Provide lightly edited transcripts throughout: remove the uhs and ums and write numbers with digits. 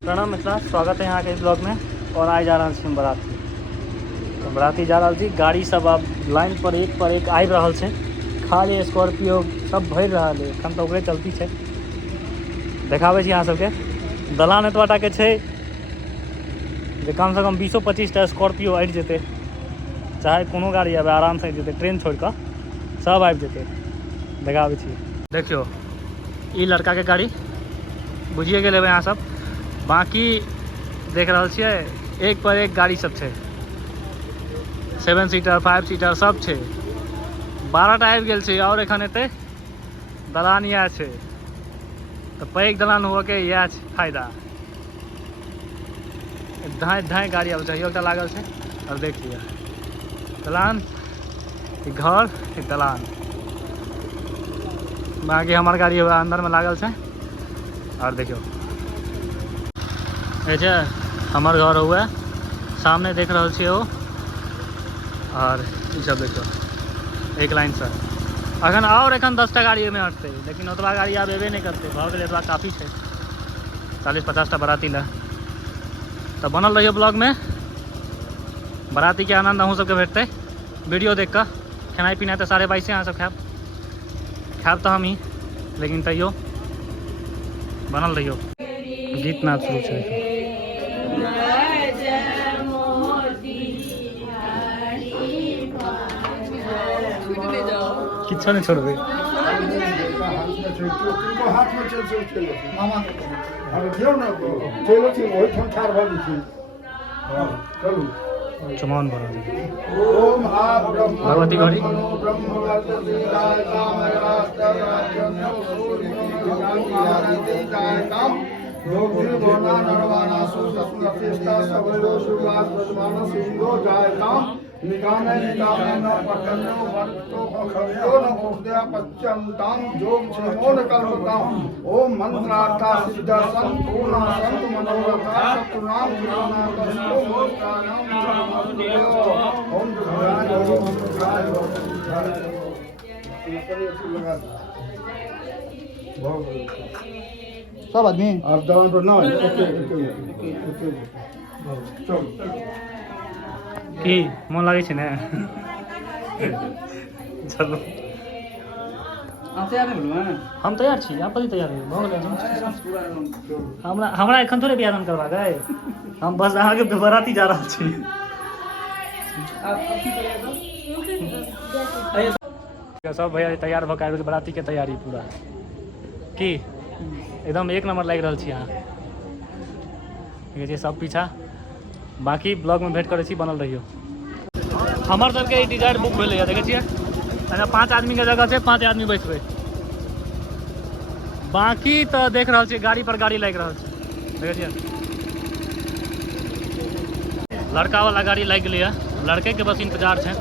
प्रणाम मित्रा, स्वागत है यहाँ के इस ब्लॉग में। और आज जा रहा छी बराती, तो बराती जा रहा थी। गाड़ी सब अब लाइन पर एक आ रहा है। खाली स्कॉर्पियो सब भर रहा है। एखन तो ओकरे चलती है। देखाबे छी अहाँ सबके। दलान एतबाटा के छै जे कम से कम 20-25 टा स्कॉर्पियो आबि जेतै, चाहे कोनो गाड़ी आबे आराम से जेतै। ट्रेन छोड़ कर सब आबि जेतै। देखाबे छी। देखियो ई लड़का के गाड़ी बुझिए गेल यहाँ सब। बाकी देख रहा छियै एक पर एक गाड़ी सब है। 7 सीटर 5 सीटर सब है। 12 टा आबि गेल छै। और एखन एतै दलान इएह छै। तो पैघ दलान हुआ के इएह छै फायदा। धाँय गाड़ी आबै छै। एकटा लागल छै। और देख लिया दलान, घर, दलान। बाकी हमार गाड़ी अंदर में लागल है। और देखियो ये हमार घर हुआ सामने देख रहा छे। और ये सब देखियो एक लाइन से अखन और एखन 10 टा गाड़ी में हटते, लेकिन ओतबा गाड़ी आब एबे नहीं करते। भऽ गेलै एतबा काफ़ी है। 40-50 टा बराती ला। तो बनल रहिए ब्लॉग में। बराती के आनंद अहूँ सबके भेटते। वीडियो देख कर खेनाई पिनाई तो 22:30 अहाँ सब खायब तो हम ही, लेकिन तैयो बनल रहियो। गीत नाच शुरू छै। किच्छो नहीं छोड़बे। चमान बना भगवती गौरी निकामे न पठन्यो वर्तो खव्यो न उद्या पच्यन्तां जोग छमो न कल्पतां। ओम मंत्रार्था सिद्ध संपूर्ण संत मनोरथा सतनाम गुरुनाथो मोक्षानां नमो। ओम धुराय ओम धुराय सब आदमी आप दवा तो ना चल की मन लगे छे ने। चलो हम तैयार छी। आप भी तैयार हो? हमरा एखन थोड़े बियाह करवा गए। हम बस अहाँ के बराती जा रहा छी। सब भैया तैयार भऽ के बराती के तैयारी पूरा की एकदम एक नंबर लग रहा छी। अहाँ सब पीछा। बाकी ब्लॉग में भेंट करे छी। बनल रहियो। हमार सबके डिजायर बुक भेलै। देखे छियै 5 आदमी के जगह है। 5 आदमी बैठबै। बाकी तो देख रहा छे गाड़ी पर गाड़ी लग रहा है। देखे छियै लड़का वाला गाड़ी लग गई है। लड़के के बस इंतजार है।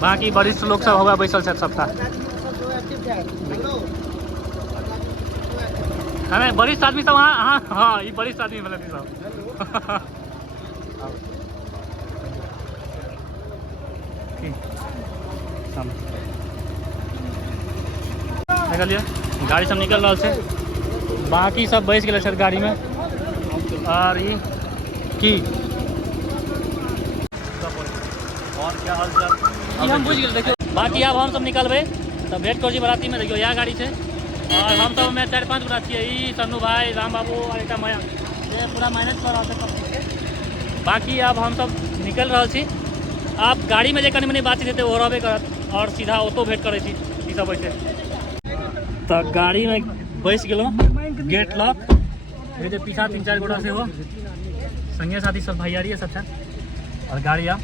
बाकी वरिष्ठ लोग सब होगा बैसल है सबका। वरिष्ठ आदमी सब हाँ ये वरिष्ठ आदमी भेलै सब। देखलिए गाड़ी सब निकल रहा है। बाकी सब बैस गए गाड़ी में। और ये की और क्या हाल चाल हम बुझ गए। देखियो बाकी अब हम सब निकलबे तो भेंट कर बराती में। देखियो यह गाड़ी है। और हम सब में 4-5 गोटा छे। सन्नू भाई, राम बाबू और एक मयंक ये पूरा मैनेज कर रहा है। बाकी अब हम सब निकल रहा छी। आप गाड़ी में जे कनी मनी बातचीत हेतै वो रहबे करत। और सीधा ओतो भेंट करे छी ई सब बैठे। तो गाड़ी में बैस गेलो। गेट लॉक ये पीछा 3-4 गोटा से हो संगे साथी सब भैयारी सब है। और गाड़ी अब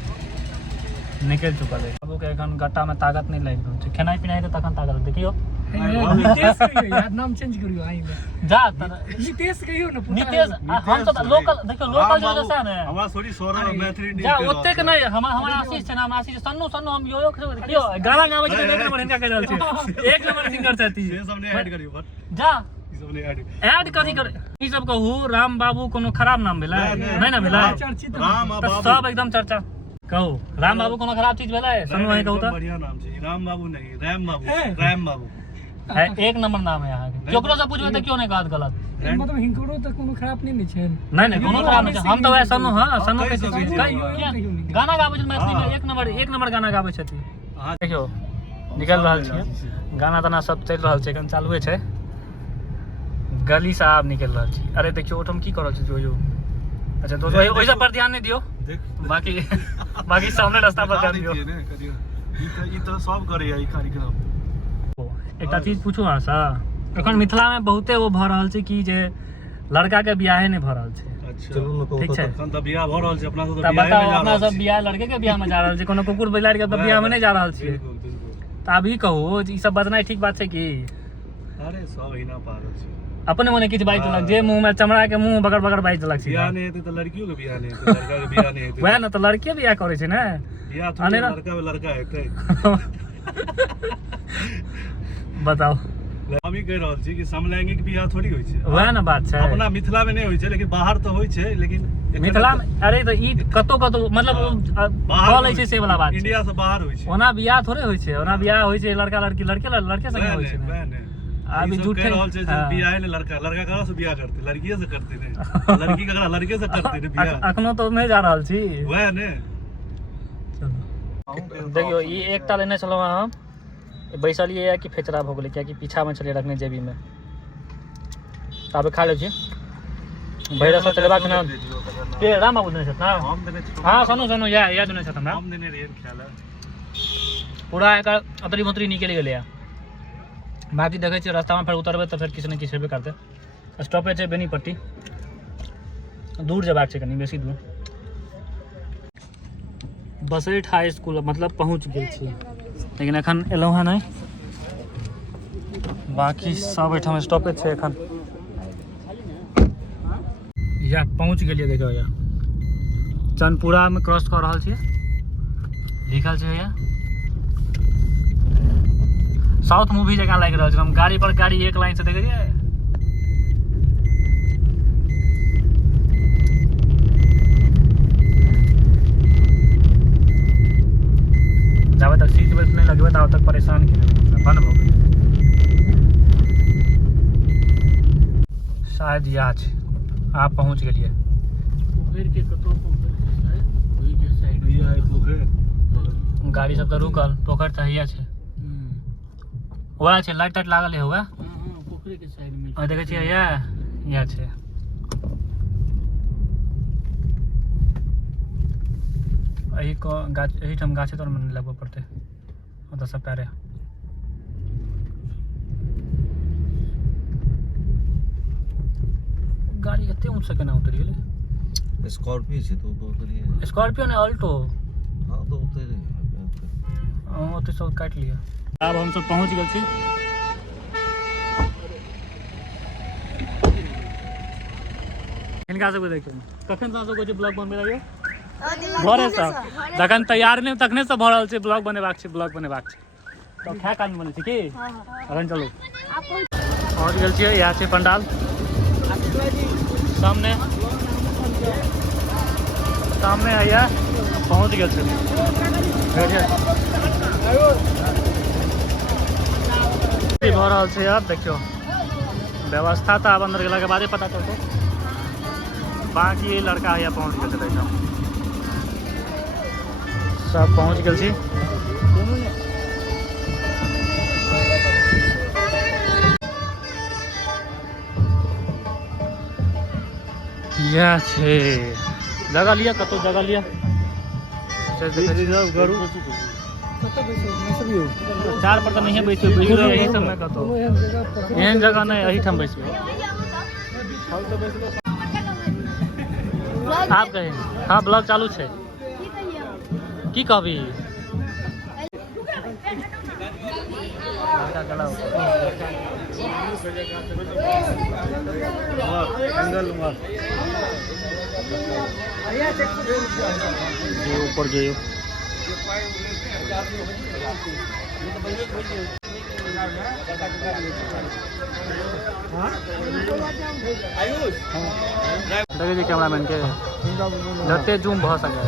निकल चुकल है। बाबू के एखन गट्टा में ताकत नहीं लग रहल छै। खेनाई पिनाई तो तखन ताकत देखियो। यार नाम चेंज करियो आई में जा नितेश कहियो न। नितेश हम तो लोकल देखियो लोकल जो जैसा है हमरा सॉरी सोरा मैथिली जा ओते के नहीं। हमारा आशीष छै नाम। आशीष सन्नू हम यो देखियो गाना गाबै छै। एक नंबर इनका कह रहल छै। एक नंबर सिंगर छथि। ये सब ने ऐड करियो जा ई सब ने ऐड कथी कर ई सब कहू। राम बाबू कोनो खराब नाम भेलै? नहीं ना भेलै। राम तो सब एकदम चर्चा कहू राम बाबू कोनो खराब चीज भेलै सुनू अहीं कहू एकदम तो बढ़िया नाम छै राम बाबू नहीं रैम बाबू है। रैम बाबू है एक नंबर नाम है यहाँ के केकरो से पूछबे त क्यों नहीं कहत गलत मतलब हिनको तो कोनो खराब नहीं छै नहीं कोनो खराब नहीं छै। हम तो वह सनु हां सनु कई के सब चीज है। गाना गाबै छै मैथिली में एक नंबर गाना गाबै छथिन देखियो निकल रहल छियै गाना ताना सब चल रहल छै एखन चालुए छै गली से आब निकल रहल छी अरे देखियो ओठम की करल छै जो अच्छा तो ओइ सब पर ध्यान नहीं दियो देख बाकी बाकी सामने रास्ता पर ध्यान दियो ई तो सब करे ई कार्यक्रम एकटा चीज पूछू अहाँ से एखन मिथिला में बहुते वो भ रहल छै कि जे लड़का के बियाहे नहीं भ रहल छै अच्छा ठीक छै एखन तऽ बियाह भ रहल छै अपना सब तब बताओ अपना सब बियाह लड़के के बियाह में जा रहल छै कोनो कुकुर बिलाड़ के तऽ बियाह में नहीं जा रहल छियै बिल्कुल बिल्कुल तऽ आब ई कहू ई सब बजनाइ ठीक बात छै कि अरे सब ही ना पागल छै अपने मने किछु बाजि देलक जे मुंह में चमड़ा के मुंह बगर बगर बाजि देलक बियाह सीधा नहीं हेतै तऽ लड़कियों के बियाह नहीं हेतै लड़का के बियाह नहीं हेतै वएह न तऽ लड़के बियाह करै छै ने बियाह तो अनेरा- लड़का हेतै बताओ हम ही कह रहल छी कि समलैंगिक बियाह थोड़ी होइ छै वएह न बात छै अपना मिथिला में नहीं होइ छै लेकिन बाहर तो होइ छै लेकिन एखन मिथिला में अरे तऽ ई कतौ कतौ मतलब बाहर कऽ लै छै से वाला बात छै इंडिया से बाहर होइ छै ओना बियाह थोड़े होइ छै ओना बियाह होइ छै लड़का लड़की लड़के संगे होइ छै ने वैह ने अभी ई सब झूठे कह रहल छै जे हाँ। बियाह ने लड़का ककरा से बियाह करते लड़किये से करते ने लड़की ककरा लड़के से करते ने बियाह अखनो तो नहीं जा रहल छी वैह ने देखियो ई एकटा लेने छलहुँ हम बैसल ये कि फेचरा भऽ गेलै कियाकि पीछा में छलै रखने जेबी में ताबे खा लै छी भैरव से चलेबाक ना के राम बाबू देने छथि ना हम देने छी हाँ सुनू या देने छथि हमरा हम देने रहिए ख्याल है पूरा एकर अतरी मुतरी निकलि गेलै है बाकी देखै छियै रास्ता में फेर उतरबै तऽ फेर किछु ने किछु हेबे करतै स्टॉपेज छै बेनीपट्टी दूर जेबाक छै कनि बेसी दूर बसैठ हाई स्कूल मतलब पहुँच गेल छी लेकिन एखन एलहुँ हँ नहीं बाकी सब एहिठाम स्टॉपेज छै एखन या पहुँच गेलियै देखियौ या चनपुरा में क्रॉस कऽ रहल छियै लिखल छै या साउथ मूवी जगह लागि रहल छै हम गाड़ी पर गाड़ी एक लाइन से देखिए जाबे तक सीट बेल्ट नहीं लगबे ताबे तक परेशान बंद हो गई शायद यहाँ छै आप पहुँच गेलिए पोखर के कतौ ओहि के साइड ये है पोखर गाड़ी सब तो रुकल पोखर तऽ हैया छै वहाँ छै लाइट टाइट लागल है हुआ पोखरी के साइड में और देखे छियै यहाँ छै एही को गाछ एहीठाम गाछे तर में लगबऽ पड़तै ओतऽ सब पैरे गाड़ी एते ऊँच से केना उतरि गेलै स्कॉर्पियो छै तो उतरिए स्कॉर्पियो ने अल्टो हाँ तो उतरे ओते सब काटि लिअ आब हम सब पहुँच गेल छी हिनका सबके देखियौ कखन सँ सबके ब्लॉग बनबै लगियौ घरे से जखन तैयार नहीं तखने से भऽ रहल छै ब्लॉग बनेबाक छै तो खा काल बनै छै की अखन चलू पहुँच गेल छियै इएह छै पंडाल सामने हैया पहुँच गेल छै भऽ रहल छै अब देखियो व्यवस्था तऽ आब अंदर गेला के बादे पता चलतै बाकी लड़का हैया पहुँच गेल छै देखियो सब पहुँच गेल छी इएह छै जगह लिअ कतौ जगह लिअ रिजर्व करू चार पर तऽ नहिए बैठबै यही सबमे कतौ एहन जगह नहीं एहीठाम बैसबै आप कहे हाँ ब्लॉग चालू छै की कहबी एंगल मार ऊपर जाइयो देखिए कैमरामैन के जते जूम भऽ सकै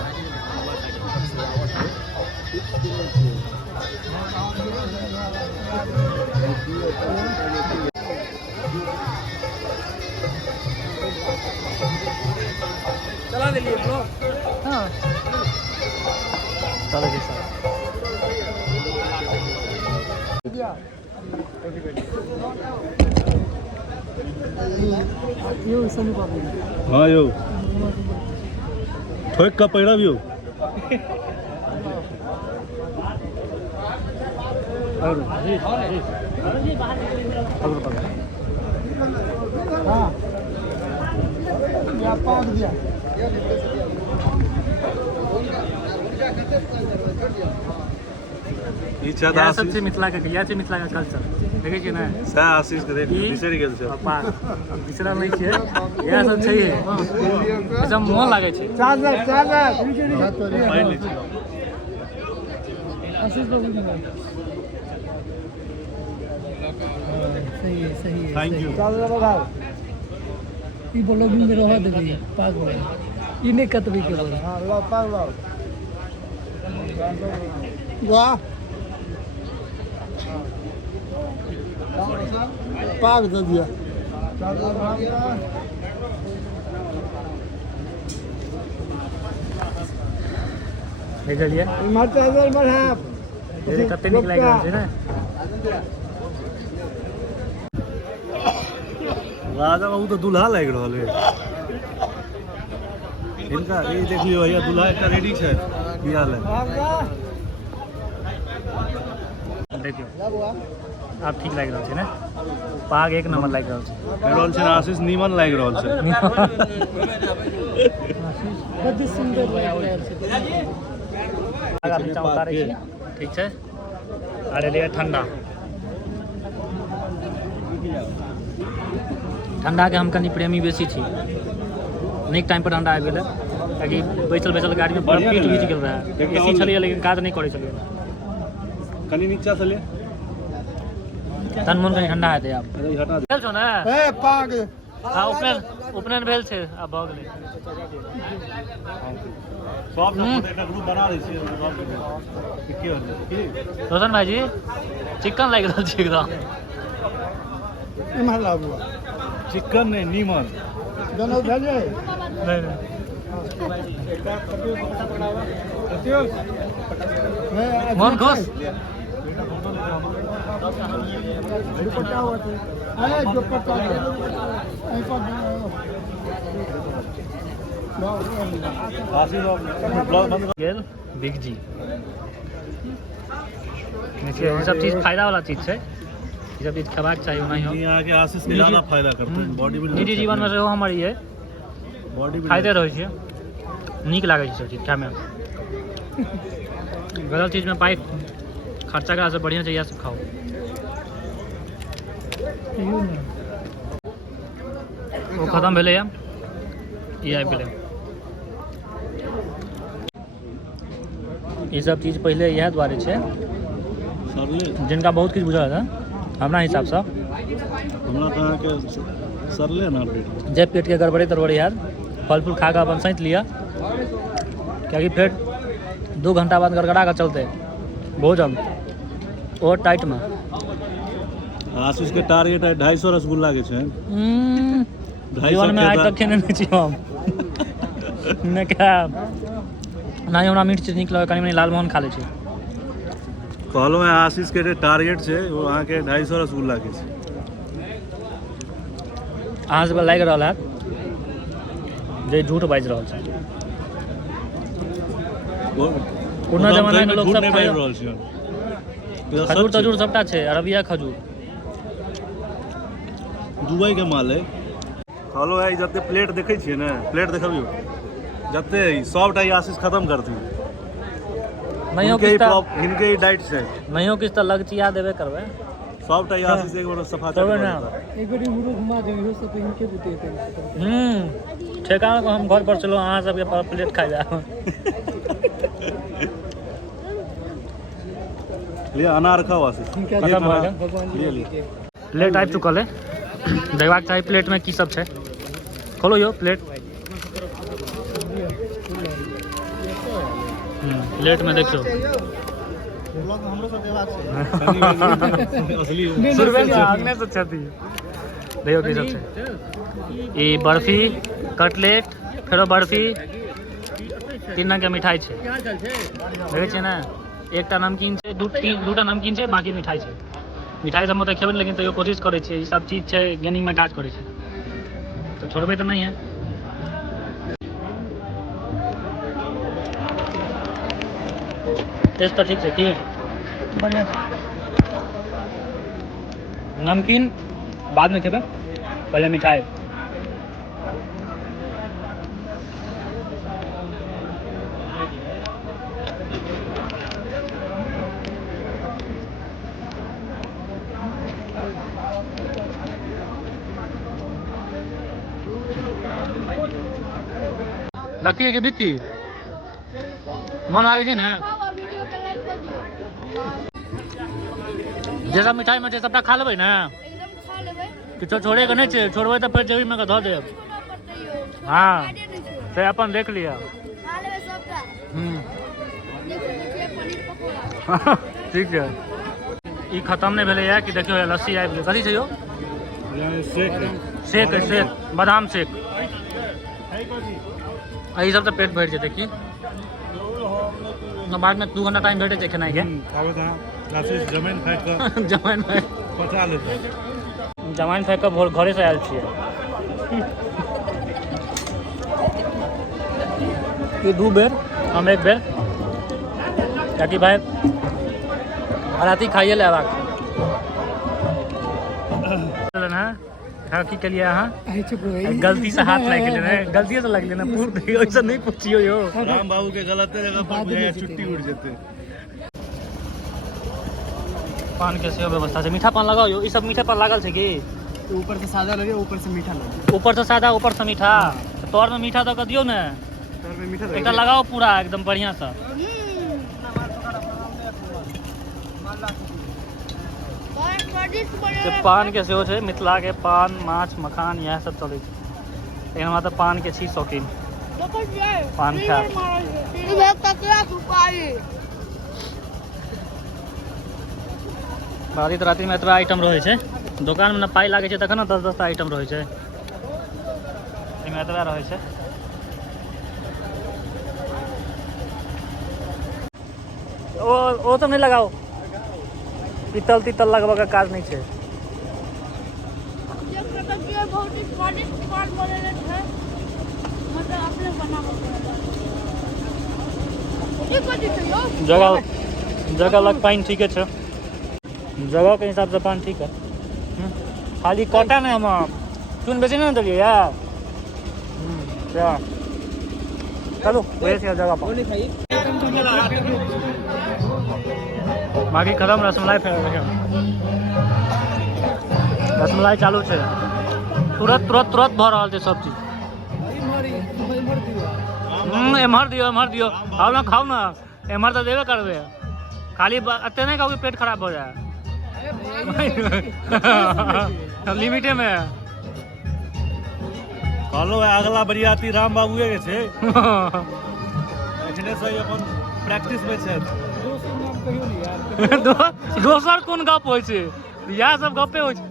चला दिलिए ब्लॉग हाँ चलो जी सर यो सनी बाबू हाँ यो ठोक का पैरा भी हो हाँ या पाँच दिया ई छा इएह सब छै मिथिला के इएह छै मिथिला के कल्चर देखै छियै ने सा आशीष के देख बिसरि गेल छै बिसरल नहि छियै इएह सब छै एकदम मोन लागै छै चार्जर पाइन लै छै आशीष बाबू की बात सही है थैंक यू ई ब्लॉग में रह देबे पाग में ई नहीं कतबे के बोल हां लो पाग लो वाह पाग दे दिया देख लियै मरचा जल बढ़ा कते नीक लागि रहल छै ने राजा बाबू तो दूल्हा लागि रहल है इनका ये देख लियो भैया दूल्हा एकटा रेडी छै बियाह ले देखियो आब ठीक लागि रहल छै ने पाग एक नंबर लागि रहल छै रहल छै आशीष नीमन लागि रहल छै बहुत सुंदर लग रहल छै आगा नीचा उतारै छी ठीक छै अरे लिअ ठंडा ठंडा के हम कनि प्रेमी बेसी छी नीक टाइम पर ठंडा आबि गेलै कियाकि बैसल बैसल गाड़ी में बड़ पीट बीत गेल रहै एसी छलियै लेकिन काज नहि करै छलियै कनी नीचा से ले तन मन कनि ठंडा हेतै आब अरे हटा दे भेल छौ ने ए पाग हाँ उपनयन भेल छै आब भऽ गेलै सब एकटा ग्रुप बना दै छियै की होल की रोशन भाईजी चिकन लागि रहल छै एकदम इमहर लागू चिकन नहीं नीमन दोनों भेजे नहीं नहीं मोहन घोष अरे जो पता है आशीष ब्लॉग बंद गेल बिग जी देखिए ये सब चीज़ फायदा वाला चीज़ है ये सब चीज़ खेबाक चाहिए ओनाही हो यहाँ के आशीष के ज्यादा फायदा करते हैं बॉडी बिल्डर निजी जीवन में सेहो हमर ये बॉडी खाइते रहै छियै नीक लागै छै सब चीज खायमे गलत चीज में पाइ खर्चा करा से बढ़िया छै इएह सब खाओ वो खत्म भेलै ये ई आबि गेलै ई सब चीज पहले इएह दुआरे छै सरले जिनका बहुत किछु बुझल है हमरा हिसाबसँ हमरा तो यहाँ के सरले ना पेट जे पेट के गड़बड़ी तड़बड़ी हैत फल फूल खा कऽ अपन सैंत लिअ कियाकि फेर 2 घंटा बाद गड़गड़ा कऽ चलतै भोजन ओ टाइट में आशीष के टारगेट है 250 रसगुल्ला के छै जीवन में आज तक खेने नहीं छी हम नहीं खायब नहीं हमरा मीठ चीज नीक लगै कनी मनी लालमोहन खा लै छी कहलहुँ है आशीष के जे टारगेट छै वो अहाँ के 250 रसगुल्ला के छै अहाँ सबके लागि रहल हैत जे झूठ बाजि रहल छै पुरना जमाना में लोग सब खाइ रहल छै खजूर तजूर सबटा छै अरबिया खजूर दुबई के माल है कहलहुँ है जते प्लेट देखै छियै ने प्लेट देखबियो जते सबटा आशीष खत्म करथिन नहियो इनके किछु इनके ही डाइट छै नहियो किछु तऽ लगचिया देबे करबै सबटा आशीष एक बार सफा करबै कर ने एक बार मुरो घुमा दे इहो सब इनके बुतेते ठेकाना को हम घर पर चलो अहाँ सबके प्लेट खा जाए लिए अनार खाओ आशीष इनका लिए खत्म भऽ अनार। भगवान जी लिए के प्लेट आबि चुकल है देखबाक चाही प्लेट में की सब छै खोलो यो प्लेट प्लेट में देखियो ब्लॉग हमरो सब देबाक छै असली सुरवे के आगने से छथि देखियो की सब छै ई बर्फी कटलेट फेरो बर्फी तीन रंग के मिठाई छै देखै छियै ना एकटा नमकीन छै दूटा नमकीन छै बाकी मिठाई छै मिठाई सब मतलब खेबै लेकिन तैयो कोशिश करै छियै ई सब चीज छै गेनिंग में काज करै छै तो छोड़बै तो नहीं है टेस्ट तो ठीक है कि बढ़िया नमकीन बाद में खेबे पहले मिठाई लकी है कि बिक्की मन आगे छै ने जे सब मिठाई में छै सबटा खा लेबै ने एकदम खा लेबै किछो छोड़े के नहीं छै छोड़बै तो फिर जेबी में के धऽ देब छोड़ा पड़तै यो हाँ आइडिया नहीं छै से अपन देख लिया खा लेबै सबटा देखिए पनीर पकौड़ा ठीक है ई खत्म नहीं भेलै कि देखियो लस्सी आबि गेल कथी छै यो शेक है शेक बादाम शेक ई सब तो पेट भरि जेतै की बाद में 2 घंटा टाइम भेटे छै खेनाइ के जमाइन फेंक कऽ जमाइन फेंक पचा लेतै जमाइन फेंक कऽ भोर घरे से आयल छियै ई 2 बेर हम 1 बेर कियाकि भाई राति खाइए ले आबाक है हाँ की कलिए अहाँ गलती से हाथ लग गेलै गलती से लग गेलै पूर दियो ऐसा नहीं पूछियो यो राम बाबू के गलत जगह पर बुझाइए छुट्टी उड़ जेतै पान के सेहो व्यवस्था छै मीठा पान लगाओ यो ई सब मीठा पान लागल छै कि ऊपर से सादा लगे ऊपर से मीठा लगे ऊपर से सादा ऊपर से मीठा तोर में मीठा दऽ कऽ दियौ ने तोर में मीठा एकटा लगाओ पूरा एकदम बढ़िया से बहुत स्वादिष्ट बने जे पान के सेहो छै मिथिला के पान माछ मखान इएह सब चलै छै लेकिन हमरा तऽ पान के छी शौकीन पान खाय इधर ककरा सुपारी राति राति में एतबा आइटम रहै छै दुकान में न पाई लागे छै तखन न 10-10 टा आइटम रहै छै एहिमे एतबा रहै छै ओ तो नहीं लगाओ पीतल लगवा का काज नहीं है बहुत ही स्वादिष्ट पान बनेले छै मतलब अपने बनाबो ठीक हो छै यो जगह लग पाइन ठीक है जगह के हिसाब से पान ठीक है खाली कटा नहीं हम चून बेसी नहीं दिलिए यार चलो वैसे जगह पर बाकी खत्म रसमलाई फेर रसमलाई चालू छै तुरंत भऽ रहल छै सब चीज एम्हर दियो खाओ ना एम्हर तो देवे करबे खाली एते नहीं कहू पेट खराब हो जाए लिमिटे में कहलो अगला बरियाती राम बाबूए के छै एखने से अपन प्रैक्टिस में छै दोसर कोन गप होइ छै इएह सब गपे होइ छै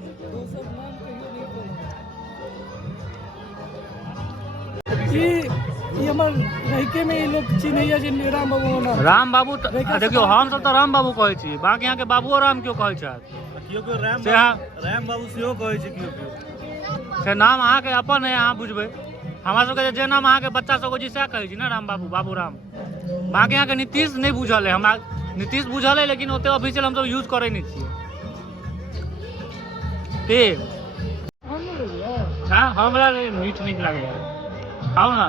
ई हमर रहिके में ई लोग चिन्हैया जे राम बाबू नाम राम बाबू देखियो हम सब तो राम बाबू कहै छी बाकी यहाँ के बाबुओ राम क्यों कहै छथि कियो राम बाबू सेहो कहै छै कियो से नाम अहाँ के अपन है अहाँ बुझबै हमरा सबके जे नाम अहाँ के बच्चा सबके जी सएह कहै छी ने राम बाबू बाबू राम बाकी यहाँ के नीतीश नहीं बुझल है हमरा नीतीश बुझल है लेकिन ओते ऑफिशियल हम सब यूज करै नहीं छियै हाँ हमरा मीठ नीक लागैया खाओ ना